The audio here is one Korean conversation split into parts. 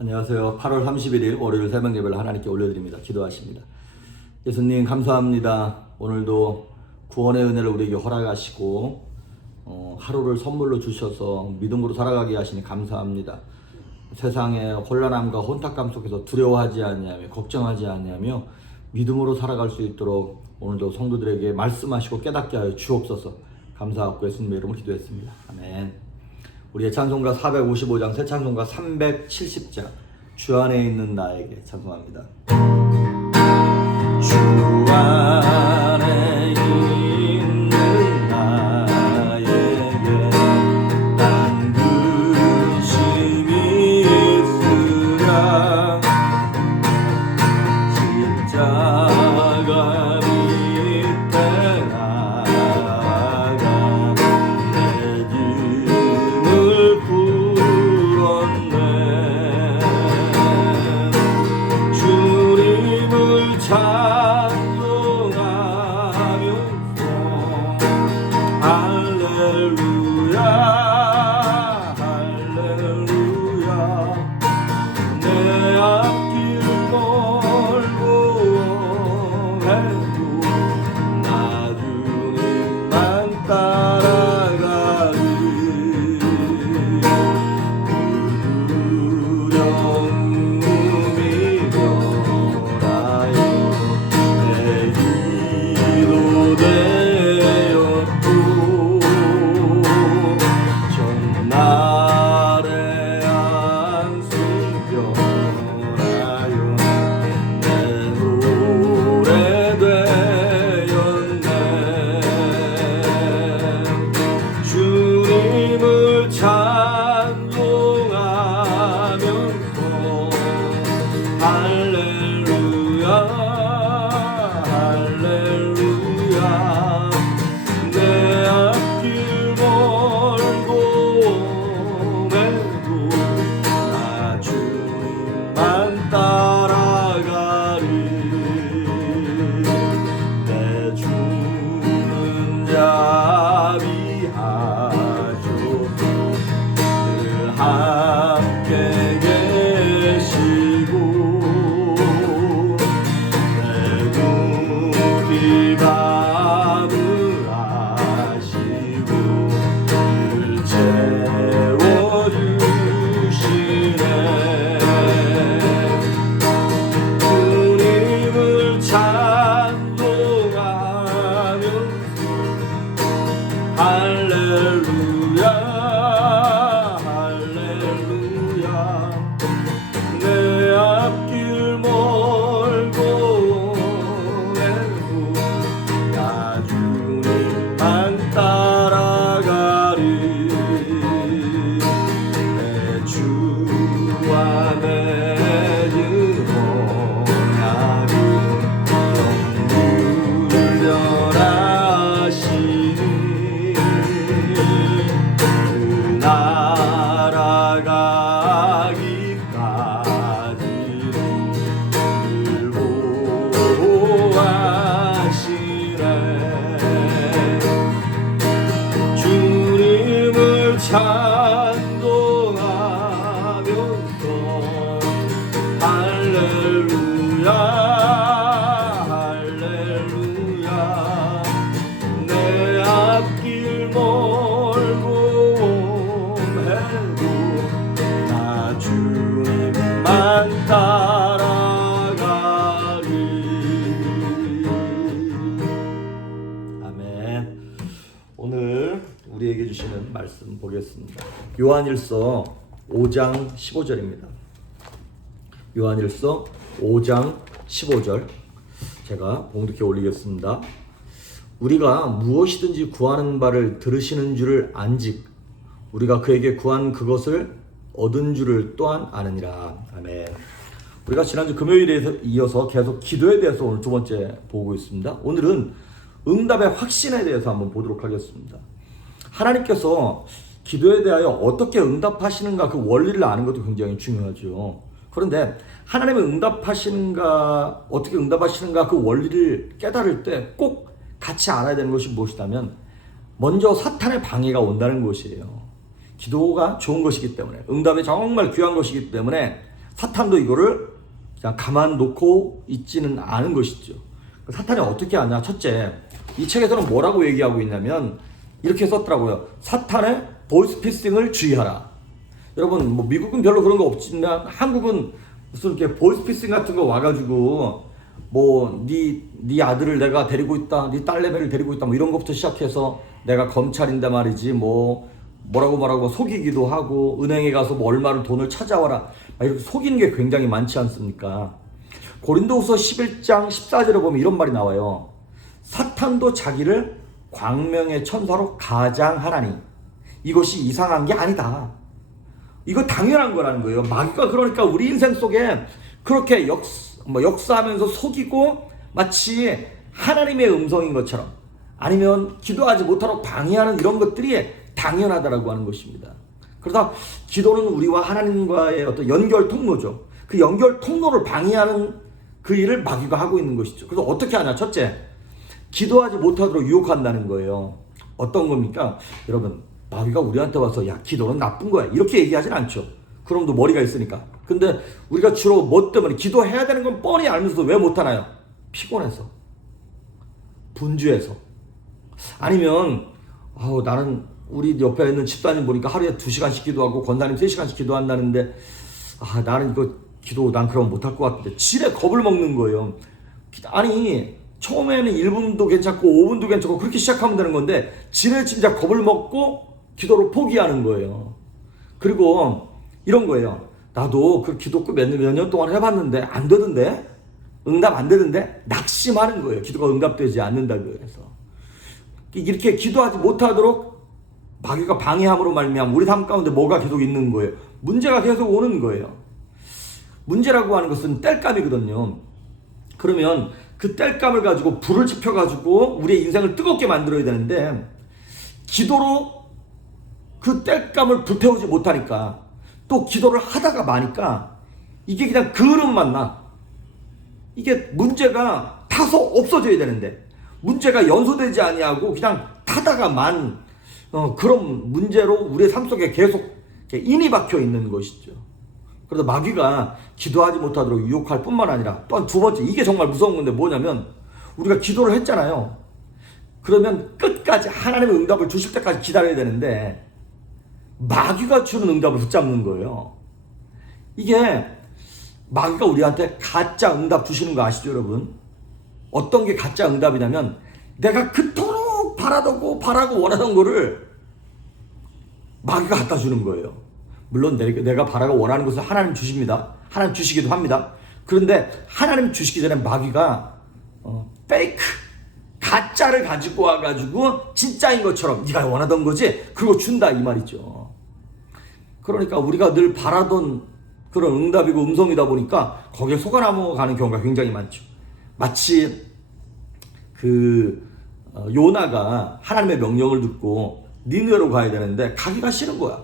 안녕하세요. 8월 31일 월요일 새벽 예배를 하나님께 올려드립니다. 기도하십니다. 예수님 감사합니다. 오늘도 구원의 은혜를 우리에게 허락하시고 하루를 선물로 주셔서 믿음으로 살아가게 하시니 감사합니다. 세상의 혼란함과 혼탁감 속에서 두려워하지 아니하며 걱정하지 아니하며 믿음으로 살아갈 수 있도록 오늘도 성도들에게 말씀하시고 깨닫게 하여 주옵소서. 감사하고 예수님의 이름으로 기도했습니다. 아멘. 우리의 찬송가 455장, 새 찬송가 370장, 주 안에 있는 나에게 찬송합니다. 주 안에 있는 나에게 난 근심이 있으랴. 십자가 밑에 나가 내 짐을 풀었네. 주님을 찬송하면서 할렐루야 할렐루야. 내 앞길 멀고 해도 나 주님만 따라가리. 그 두려움이 변하여 내 기도 되었고 전날의 안식 변하여 내 노래 되었네. 주님을 찬송하면서 할렐루야 할렐루야. 내 앞길 멀고 해도 나 주님만 따라가리. 내 주는 자비하셔서 늘 함께 계시고 내 궁핍 감을하시고 늘 채워주시네. 주님을 찬송하면서 할렐루야 할렐루야. 내 앞길 멀고 해도 나 주님만 따라가리. 내 주 안에 영원하리. 영불변하시니 그 나라 가기까지는 늘 보호하시네. 주님을 찬송하면서 할렐루야 할렐루야. 내 앞길 멀고 해도 나 주님만 따라가리. 아멘. 오늘 우리에게 주시는 말씀 보겠습니다. 요한일서 5장 15절입니다. 요한일서 5장 15절 제가 봉독해 올리겠습니다. 우리가 무엇이든지 구하는 바를 들으시는 줄을 안직 우리가 그에게 구한 그것을 얻은 줄을 또한 아느니라. 아멘. 우리가 지난주 금요일에 이어서 계속 기도에 대해서 오늘 두 번째 보고 있습니다. 오늘은 응답의 확신에 대해서 한번 보도록 하겠습니다. 하나님께서 기도에 대하여 어떻게 응답하시는가 그 원리를 아는 것도 굉장히 중요하죠. 그런데 하나님의 응답하시는가, 어떻게 응답하시는가 그 원리를 깨달을 때 꼭 같이 알아야 되는 것이 무엇이냐면 먼저 사탄의 방해가 온다는 것이에요. 기도가 좋은 것이기 때문에, 응답이 정말 귀한 것이기 때문에 사탄도 이거를 그냥 가만 놓고 있지는 않은 것이죠. 사탄이 어떻게 하냐? 첫째, 이 책에서는 뭐라고 얘기하고 있냐면 이렇게 썼더라고요. 사탄의 보이스피싱을 주의하라. 여러분, 뭐 미국은 별로 그런 거 없지만 한국은 무슨 이렇게 보이스피싱 같은 거 와가지고 뭐 네 아들을 내가 데리고 있다, 네 딸내미를 데리고 있다, 뭐 이런 것부터 시작해서 내가 검찰인데 말이지 뭐라고 속이기도 하고 은행에 가서 뭐 얼마를 돈을 찾아와라, 이렇게 속이는 게 굉장히 많지 않습니까? 고린도후서 11장 14절에 보면 이런 말이 나와요. 사탄도 자기를 광명의 천사로 가장하나니 이것이 이상한 게 아니다. 이거 당연한 거라는 거예요. 마귀가 그러니까 우리 인생 속에 그렇게 역사하면서 속이고 마치 하나님의 음성인 것처럼, 아니면 기도하지 못하도록 방해하는 이런 것들이 당연하다라고 하는 것입니다. 그러다 기도는 우리와 하나님과의 어떤 연결 통로죠. 그 연결 통로를 방해하는 그 일을 마귀가 하고 있는 것이죠. 그래서 어떻게 하냐? 첫째, 기도하지 못하도록 유혹한다는 거예요. 어떤 겁니까? 여러분, 마귀가 우리한테 와서 야, 기도는 나쁜 거야, 이렇게 얘기하진 않죠. 그럼도 머리가 있으니까. 근데 우리가 주로 뭐 때문에 기도해야 되는 건 뻔히 알면서도 왜 못하나요? 피곤해서, 분주해서, 아니면 나는 우리 옆에 있는 집사님 보니까 하루에 2시간씩 기도하고 권사님 3시간씩 기도한다는데 나는 이거 기도 난 그럼 못할 것 같은데 지레 겁을 먹는 거예요. 아니, 처음에는 1분도 괜찮고 5분도 괜찮고 그렇게 시작하면 되는 건데 지레 진짜 겁을 먹고 기도를 포기하는 거예요. 그리고 이런 거예요. 나도 그 기도국 몇 년 동안 해봤는데 안 되던데, 응답 안 되던데, 낙심하는 거예요. 기도가 응답되지 않는다고 해서. 이렇게 기도하지 못하도록 마귀가 방해함으로 말미암아 우리 삶 가운데 뭐가 계속 있는 거예요? 문제가 계속 오는 거예요. 문제라고 하는 것은 땔감이거든요. 그러면 그 땔감을 가지고 불을 지펴가지고 우리의 인생을 뜨겁게 만들어야 되는데 기도로 그 땔감을 불태우지 못하니까, 또 기도를 하다가 마니까 이게 그냥 그릇만 나. 이게 문제가 타서 없어져야 되는데 문제가 연소되지 아니하고 그냥 타다가 만 그런 문제로 우리의 삶 속에 계속 인이 박혀 있는 것이죠. 그래서 마귀가 기도하지 못하도록 유혹할 뿐만 아니라 또한 두 번째, 이게 정말 무서운 건데 뭐냐면, 우리가 기도를 했잖아요. 그러면 끝까지 하나님의 응답을 주실 때까지 기다려야 되는데 마귀가 주는 응답을 붙잡는 거예요. 이게 마귀가 우리한테 가짜 응답 주시는 거 아시죠, 여러분? 어떤 게 가짜 응답이냐면 내가 그토록 바라고 원하던 거를 마귀가 갖다 주는 거예요. 물론 내가 바라고 원하는 것을 하나님 주십니다. 하나님 주시기도 합니다. 그런데 하나님 주시기 전에 마귀가 페이크, 가짜를 가지고 와가지고 진짜인 것처럼 네가 원하던 거지? 그거 준다, 이 말이죠. 그러니까 우리가 늘 바라던 그런 응답이고 음성이다 보니까 거기에 속아 넘어가는 경우가 굉장히 많죠. 마치 요나가 하나님의 명령을 듣고 니느웨로 가야 되는데 가기가 싫은 거야.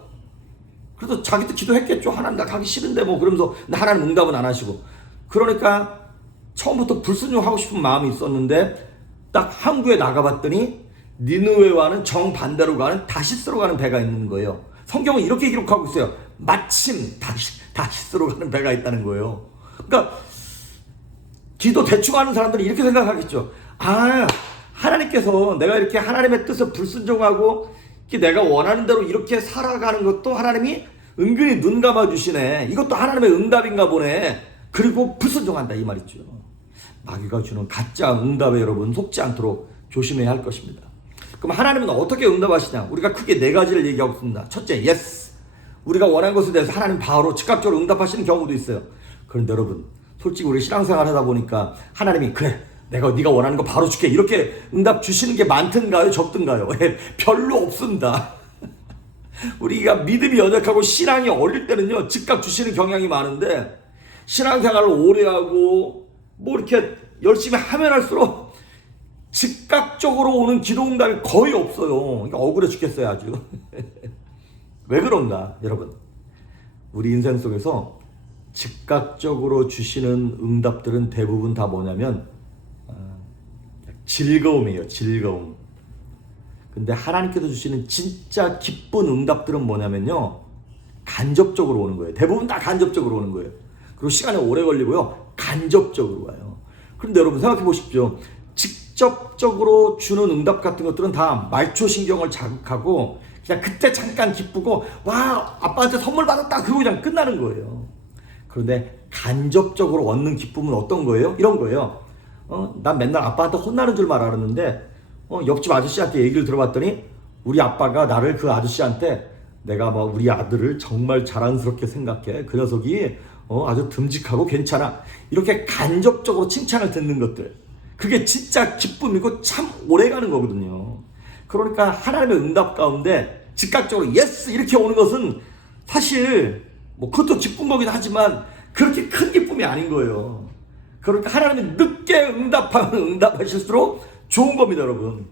그래서 자기도 기도했겠죠. 하나님, 나 가기 싫은데 뭐, 그러면서 하나님 응답은 안 하시고. 그러니까 처음부터 불순종하고 싶은 마음이 있었는데 딱 항구에 나가봤더니 니느웨와는 정반대로 가는 다시스로 가는 배가 있는 거예요. 성경은 이렇게 기록하고 있어요. 마침 다시스로 가는 배가 있다는 거예요. 그러니까 기도 대충 하는 사람들은 이렇게 생각하겠죠. 하나님께서 내가 이렇게 하나님의 뜻을 불순종하고 내가 원하는 대로 이렇게 살아가는 것도 하나님이 은근히 눈 감아주시네. 이것도 하나님의 응답인가 보네. 그리고 불순종한다, 이 말이죠. 마귀가 주는 가짜 응답에 여러분 속지 않도록 조심해야 할 것입니다. 그럼 하나님은 어떻게 응답하시냐? 우리가 크게 4가지를 얘기하고 있습니다. 첫째, 예스. 우리가 원하는 것에 대해서 하나님 바로 즉각적으로 응답하시는 경우도 있어요. 그런데 여러분, 솔직히 우리 신앙생활 하다 보니까 하나님이 그래, 네가 원하는 거 바로 줄게, 이렇게 응답 주시는 게 많든가요, 적든가요? 별로 없습니다. 우리가 믿음이 연약하고 신앙이 어릴 때는요 즉각 주시는 경향이 많은데, 신앙생활을 오래 하고 뭐 이렇게 열심히 하면 할수록 즉각적으로 오는 기도 응답이 거의 없어요. 그러니까 억울해 죽겠어요, 아주. 왜 그런가, 여러분? 우리 인생 속에서 즉각적으로 주시는 응답들은 대부분 다 뭐냐면 즐거움이에요, 즐거움. 근데 하나님께서 주시는 진짜 기쁜 응답들은 뭐냐면요, 간접적으로 오는 거예요. 대부분 다 간접적으로 오는 거예요. 그리고 시간이 오래 걸리고요. 간접적으로 와요. 그런데 여러분 생각해 보십시오. 직접적으로 주는 응답 같은 것들은 다 말초신경을 자극하고 그냥 그때 잠깐 기쁘고 와 아빠한테 선물 받았다 그러고 그냥 끝나는 거예요. 그런데 간접적으로 얻는 기쁨은 어떤 거예요? 이런 거예요. 난 맨날 아빠한테 혼나는 줄만 알았는데 옆집 아저씨한테 얘기를 들어봤더니 우리 아빠가 나를 그 아저씨한테 내가 막 우리 아들을 정말 자랑스럽게 생각해. 그 녀석이 아주 듬직하고 괜찮아. 이렇게 간접적으로 칭찬을 듣는 것들. 그게 진짜 기쁨이고 참 오래가는 거거든요. 그러니까 하나님의 응답 가운데 즉각적으로 예스 이렇게 오는 것은 사실 뭐 그것도 기쁜 거긴 하지만 그렇게 큰 기쁨이 아닌 거예요. 그러니까 하나님이 늦게 응답하면 응답하실수록 좋은 겁니다, 여러분.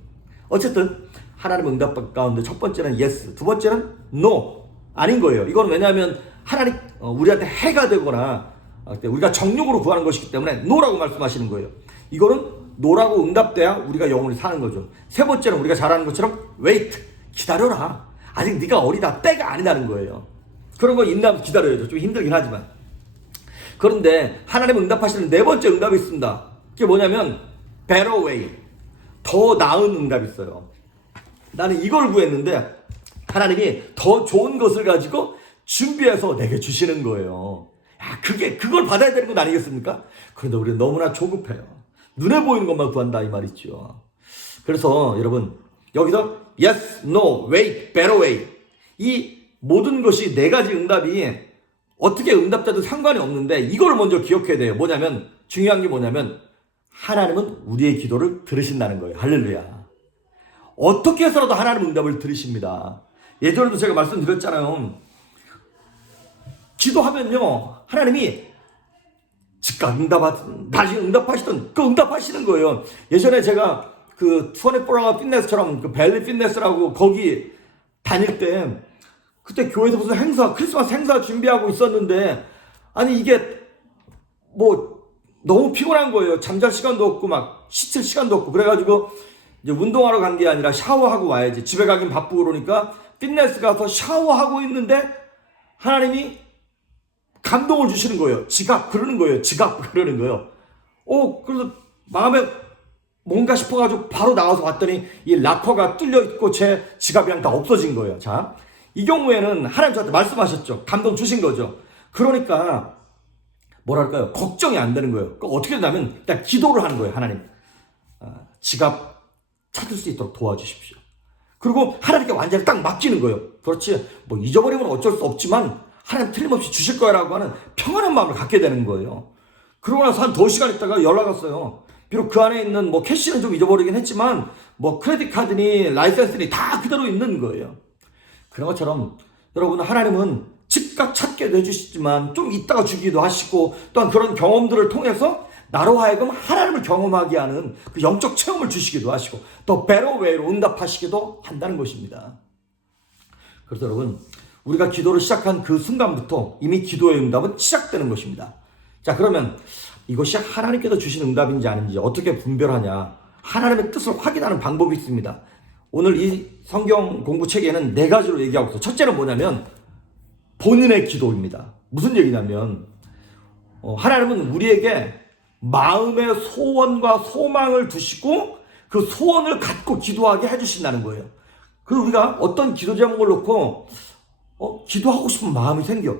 어쨌든 하나님 응답 가운데 첫 번째는 yes, 두 번째는 no 아닌 거예요. 이건 왜냐하면 하나님 우리한테 해가 되거나 우리가 정욕으로 구하는 것이기 때문에 no라고 말씀하시는 거예요. 이거는 no라고 응답돼야 우리가 영원히 사는 거죠. 세 번째는 우리가 잘 아는 것처럼 wait, 기다려라. 아직 네가 어리다, 때가 아니다는 거예요. 그런 거 인내하면서 기다려야죠. 좀 힘들긴 하지만. 그런데 하나님 응답하시는 네 번째 응답이 있습니다. 그게 뭐냐면 better way, 더 나은 응답이 있어요. 나는 이걸 구했는데 하나님이 더 좋은 것을 가지고 준비해서 내게 주시는 거예요. 야, 그걸 받아야 되는 건 아니겠습니까? 그런데 우리는 너무나 조급해요. 눈에 보이는 것만 구한다 이 말이죠. 그래서 여러분 여기서 yes, no, wait, better way, 이 모든 것이 네 가지 응답이 어떻게 응답자도 상관이 없는데 이걸 먼저 기억해야 돼요. 뭐냐면 중요한 게 뭐냐면 하나님은 우리의 기도를 들으신다는 거예요. 할렐루야. 어떻게 해서라도 하나님 응답을 들으십니다. 예전에도 제가 말씀드렸잖아요. 기도하면요 하나님이 즉각 나중에 응답하시던 그 응답하시는 거예요. 예전에 제가 그 24아워 피트니스처럼 그 벨리 피트니스라고 거기 다닐 때 그때 교회에서 무슨 행사, 크리스마스 행사 준비하고 있었는데 아니 이게 뭐 너무 피곤한 거예요. 잠잘 시간도 없고 막 씻을 시간도 없고 그래가지고 이제 운동하러 간 게 아니라 샤워하고 와야지. 집에 가긴 바쁘고 그러니까 피트니스 가서 샤워하고 있는데 하나님이 감동을 주시는 거예요. 지갑 그러는 거예요. 그래서 마음에 뭔가 싶어가지고 바로 나와서 봤더니 이 락커가 뚫려 있고 제 지갑이랑 다 없어진 거예요. 자, 이 경우에는 하나님 저한테 말씀하셨죠. 감동 주신 거죠. 그러니까 뭐랄까요? 걱정이 안 되는 거예요. 어떻게 되냐면 일단 기도를 하는 거예요. 하나님 지갑 찾을 수 있도록 도와주십시오. 그리고 하나님께 완전히 딱 맡기는 거예요. 그렇지 뭐 잊어버리면 어쩔 수 없지만 하나님 틀림없이 주실 거라고 하는 평안한 마음을 갖게 되는 거예요. 그러고 나서 한 2시간 있다가 연락 왔어요. 비록 그 안에 있는 뭐 캐시는 좀 잊어버리긴 했지만 뭐 크레딧 카드니 라이센스니 다 그대로 있는 거예요. 그런 것처럼 여러분 하나님은 즉각 찾게 해주시지만 좀 있다가 주기도 하시고 또한 그런 경험들을 통해서 나로 하여금 하나님을 경험하게 하는 그 영적 체험을 주시기도 하시고 또 better way로 응답하시기도 한다는 것입니다. 그래서 여러분 우리가 기도를 시작한 그 순간부터 이미 기도의 응답은 시작되는 것입니다. 자, 그러면 이것이 하나님께서 주신 응답인지 아닌지 어떻게 분별하냐? 하나님의 뜻을 확인하는 방법이 있습니다. 오늘 이 성경 공부 책에는 4가지로 얘기하고 있어요. 첫째는 뭐냐면 본인의 기도입니다. 무슨 얘기냐면 하나님은 우리에게 마음의 소원과 소망을 두시고 그 소원을 갖고 기도하게 해주신다는 거예요. 그리고 우리가 어떤 기도 제목을 놓고 기도하고 싶은 마음이 생겨.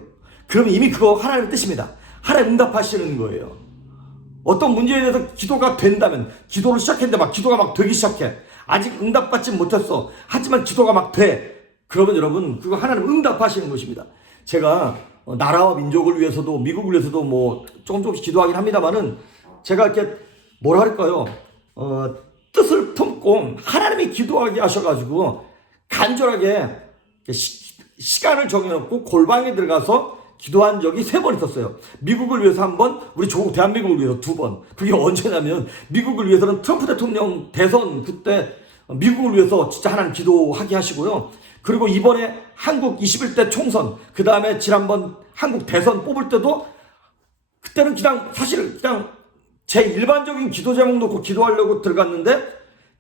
그러면 이미 그거 하나님의 뜻입니다. 하나님 응답하시는 거예요. 어떤 문제에 대해서 기도가 된다면 기도를 시작했는데 막 기도가 막 되기 시작해. 아직 응답받지 못했어. 하지만 기도가 막 돼. 그러면 여러분 그거 하나님 응답하시는 것입니다. 제가 나라와 민족을 위해서도 미국을 위해서도 뭐 조금씩 기도하긴 합니다만은 제가 이렇게 뭐라 할까요? 뜻을 품고 하나님이 기도하게 하셔가지고 간절하게 시간을 정해놓고 골방에 들어가서 기도한 적이 3번 있었어요. 미국을 위해서 1번, 우리 조국 대한민국을 위해서 2번. 그게 언제냐면 미국을 위해서는 트럼프 대통령 대선 그때 미국을 위해서 진짜 하나님 기도하게 하시고요. 그리고 이번에 한국 21대 총선, 그 다음에 지난번 한국 대선 뽑을 때도 그때는 그냥 사실 그냥 제 일반적인 기도 제목 놓고 기도하려고 들어갔는데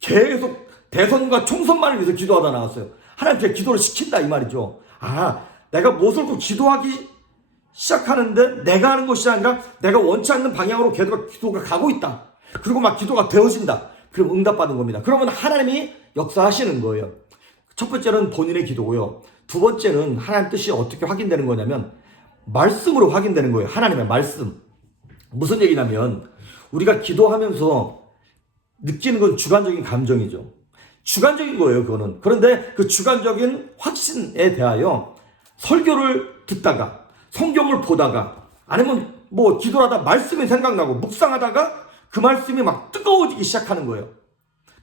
계속 대선과 총선만을 위해서 기도하다 나왔어요. 하나님께 기도를 시킨다 이 말이죠. 아, 내가 무엇을 꼭 기도하기 시작하는데 내가 하는 것이 아니라 내가 원치 않는 방향으로 기도가 가고 있다. 그리고 막 기도가 되어진다. 그럼 응답받은 겁니다. 그러면 하나님이 역사하시는 거예요. 첫 번째는 본인의 기도고요. 두 번째는 하나님 뜻이 어떻게 확인되는 거냐면 말씀으로 확인되는 거예요. 하나님의 말씀. 무슨 얘기냐면 우리가 기도하면서 느끼는 건 주관적인 감정이죠. 주관적인 거예요, 그거는. 그런데 그 주관적인 확신에 대하여 설교를 듣다가 성경을 보다가 아니면 뭐 기도하다 말씀이 생각나고 묵상하다가 그 말씀이 막 뜨거워지기 시작하는 거예요.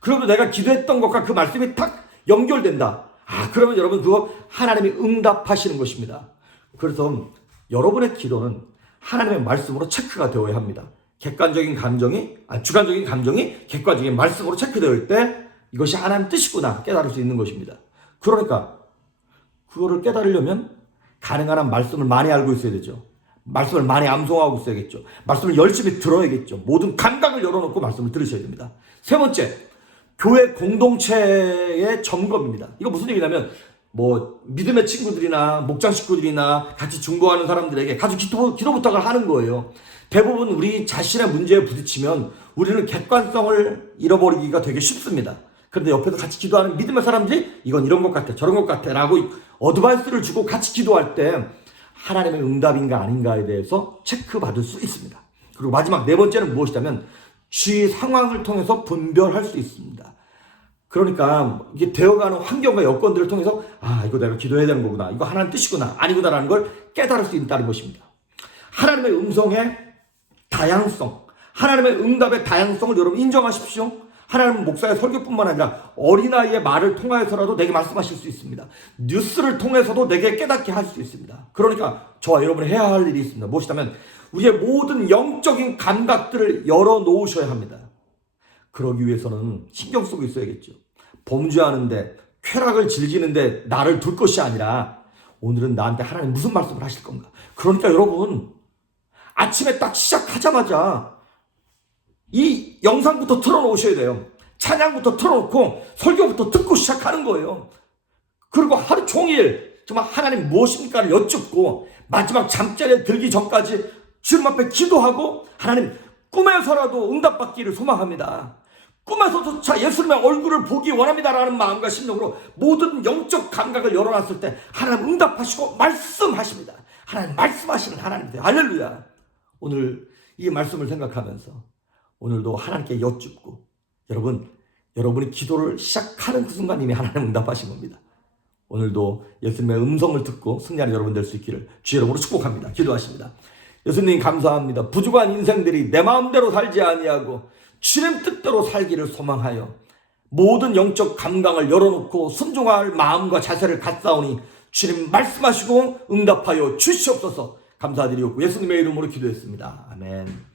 그러면 내가 기도했던 것과 그 말씀이 탁 연결된다. 그러면 여러분 그거 하나님이 응답하시는 것입니다. 그래서 여러분의 기도는 하나님의 말씀으로 체크가 되어야 합니다. 주관적인 감정이 객관적인 말씀으로 체크되어 때 이것이 하나님 뜻이구나 깨달을 수 있는 것입니다. 그러니까 그거를 깨달으려면 가능한 한 말씀을 많이 알고 있어야 되죠. 말씀을 많이 암송하고 있어야겠죠. 말씀을 열심히 들어야겠죠. 모든 감각을 열어놓고 말씀을 들으셔야 됩니다. 세 번째, 교회 공동체의 점검입니다. 이거 무슨 얘기냐면 믿음의 친구들이나 목장 식구들이나 같이 중보하는 사람들에게 같이 기도 부탁을 하는 거예요. 대부분 우리 자신의 문제에 부딪히면 우리는 객관성을 잃어버리기가 되게 쉽습니다. 그런데 옆에서 같이 기도하는 믿음의 사람들이 이건 이런 것 같아 저런 것 같아 라고 어드바이스를 주고 같이 기도할 때 하나님의 응답인가 아닌가에 대해서 체크받을 수 있습니다. 그리고 마지막 네 번째는 무엇이냐면 주위 상황을 통해서 분별할 수 있습니다. 그러니까 이게 되어가는 환경과 여건들을 통해서 이거 내가 기도해야 되는 거구나, 이거 하나님 뜻이구나 아니구나라는 걸 깨달을 수 있다는 것입니다. 하나님의 음성의 다양성, 하나님의 응답의 다양성을 여러분 인정하십시오. 하나님은 목사의 설교뿐만 아니라 어린아이의 말을 통하여서라도 내게 말씀하실 수 있습니다. 뉴스를 통해서도 내게 깨닫게 할 수 있습니다. 그러니까 저와 여러분이 해야 할 일이 있습니다. 무엇이냐면 우리의 모든 영적인 감각들을 열어놓으셔야 합니다. 그러기 위해서는 신경 쓰고 있어야겠죠. 범죄하는데 쾌락을 즐기는데 나를 둘 것이 아니라 오늘은 나한테 하나님 무슨 말씀을 하실 건가. 그러니까 여러분 아침에 딱 시작하자마자 이 영상부터 틀어놓으셔야 돼요. 찬양부터 틀어놓고 설교부터 듣고 시작하는 거예요. 그리고 하루 종일 정말 하나님 무엇입니까를 여쭙고 마지막 잠자리에 들기 전까지 주님 앞에 기도하고 하나님 꿈에서라도 응답받기를 소망합니다. 꿈에서조차 예수님의 얼굴을 보기 원합니다라는 마음과 심령으로 모든 영적 감각을 열어놨을 때 하나님 응답하시고 말씀하십니다. 하나님 말씀하시는 하나님이세요. 할렐루야. 오늘 이 말씀을 생각하면서 오늘도 하나님께 여쭙고 여러분이 기도를 시작하는 그 순간 이미 하나님 응답하신 겁니다. 오늘도 예수님의 음성을 듣고 승리하는 여러분 될 수 있기를 주의 이름으로 축복합니다. 기도하십니다. 예수님 감사합니다. 부족한 인생들이 내 마음대로 살지 아니하고 주님 뜻대로 살기를 소망하여 모든 영적 감각을 열어놓고 순종할 마음과 자세를 갖사오니 주님 말씀하시고 응답하여 주시옵소서. 감사드리옵고 예수님의 이름으로 기도했습니다. 아멘.